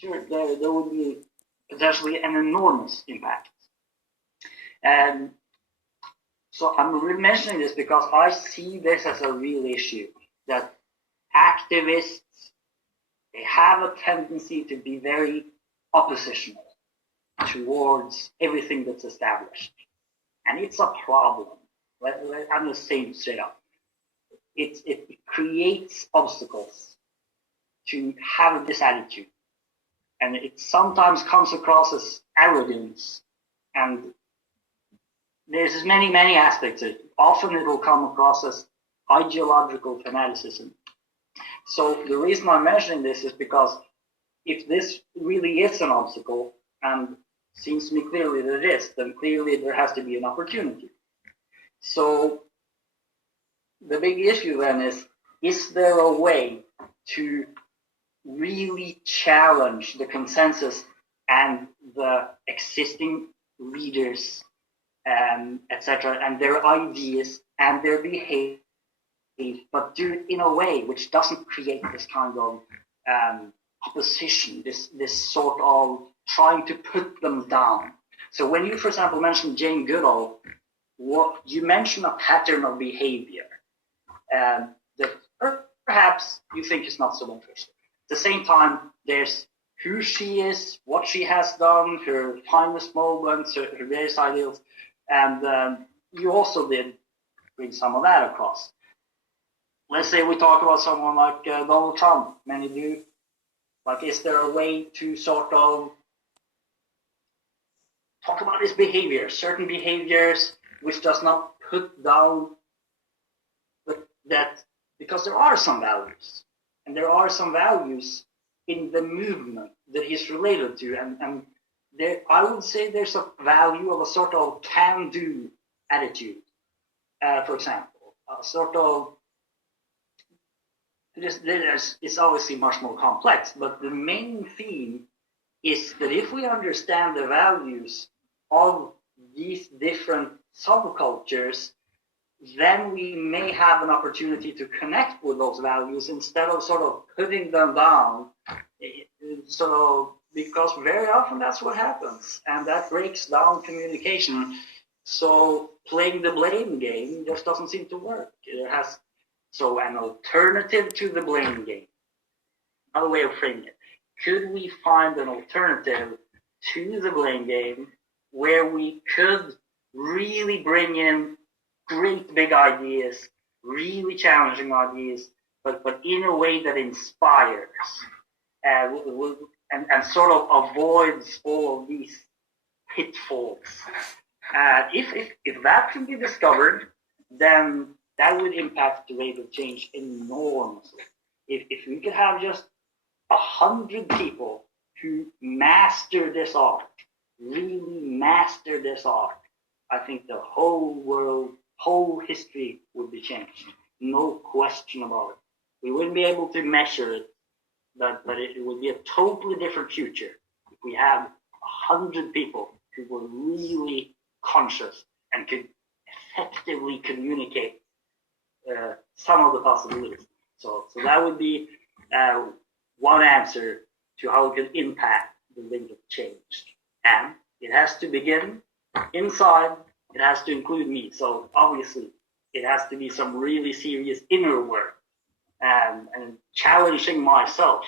sure, there would be potentially an enormous impact. And so I'm mentioning this because I see this as a real issue, that activists, they have a tendency to be very oppositional towards everything that's established. And it's a problem. I'm just saying straight up. It creates obstacles to have this attitude. And it sometimes comes across as arrogance. And there's many, many aspects of it. Often it will come across as ideological fanaticism. So the reason I'm mentioning this is because if this really is an obstacle, and seems to me clearly that it is, then clearly there has to be an opportunity. So the big issue then is there a way to really challenge the consensus and the existing leaders, etc., and their ideas and their behavior, but do it in a way which doesn't create this kind of opposition, this sort of trying to put them down. So when you, for example, mentioned Jane Goodall, what you mentioned a pattern of behavior that perhaps you think is not so interesting. At the same time, there's who she is, what she has done, her finest moments, her various ideals, and you also did bring some of that across. Let's say we talk about someone like Donald Trump. Many do. Like, is there a way to sort of talk about his behavior, certain behaviors which does not put down that, because there are some values, and there are some values in the movement that he's related to, and there, I would say there's a value of a sort of can-do attitude, for example, a sort of, it's obviously much more complex, but the main theme is that if we understand the values of these different subcultures, then we may have an opportunity to connect with those values instead of sort of putting them down. So, because very often that's what happens, and that breaks down communication. So playing the blame game just doesn't seem to work. So an alternative to the blame game, another way of framing it, could we find an alternative to the blame game where we could really bring in great big ideas, really challenging ideas, but in a way that inspires and sort of avoids all of these pitfalls. If that can be discovered, then that would impact the rate of change enormously. If we could have just 100 people who master this art, really master this art, I think the whole world, whole history would be changed. No question about it. We wouldn't be able to measure it, but it would be a totally different future if we had 100 people who were really conscious and could effectively communicate some of the possibilities. So that would be one answer to how it could impact the rate of change. And it has to begin inside. It has to include me. So obviously, it has to be some really serious inner work and challenging myself